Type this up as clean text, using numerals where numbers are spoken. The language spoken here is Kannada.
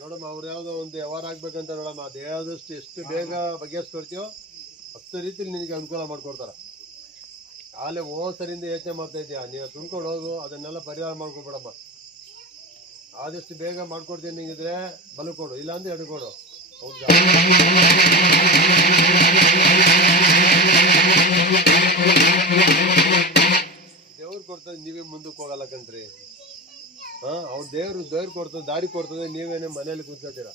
ನೋಡಮ್ಮ, ಅವ್ರು ಯಾವುದೋ ಒಂದು ವ್ಯವಹಾರ ಆಗ್ಬೇಕಂತ ನೋಡಮ್ಮ, ಅದು ಯಾವ್ದಷ್ಟು ಎಷ್ಟು ಬೇಗ ಬಗೆಹರಿಸ್ಕೊಡ್ತೀಯೋ ಅಷ್ಟು ರೀತಿಲಿ ನಿನಗೆ ಅನುಕೂಲ ಮಾಡ್ಕೊಡ್ತಾರೆ. ಆಲೆ ಸರಿಯಿಂದ ಯೋಚನೆ ಮಾಡ್ತಾ ಇದೆಯಾ, ನೀವು ತುಂಬ್ಕೊಂಡು ಹೋಗು, ಅದನ್ನೆಲ್ಲ ಪರಿಹಾರ ಮಾಡ್ಕೊಬಿಡಮ್ಮ. ಆದಷ್ಟು ಬೇಗ ಮಾಡ್ಕೊಡ್ತೀನಿ ನಿಂಗಿದ್ರೆ ಬಲು ಕೊಡು, ಇಲ್ಲಾಂದ್ರೆ ಎಡು ಕೊಡು. ಹೌದಾ? ದೇವ್ರು ಕೊಡ್ತದೆ, ನೀವೇ ಮುಂದಕ್ಕೆ ಹೋಗಲ್ಲ ಕಣ್ರಿ. ಅವ್ನು ದೇವ್ರು ಕೊಡ್ತದೆ, ದಾರಿ ಕೊಡ್ತದೆ, ನೀವೇನೇ ಮನೇಲಿ ಕೂತ್ಕೊತೀರ.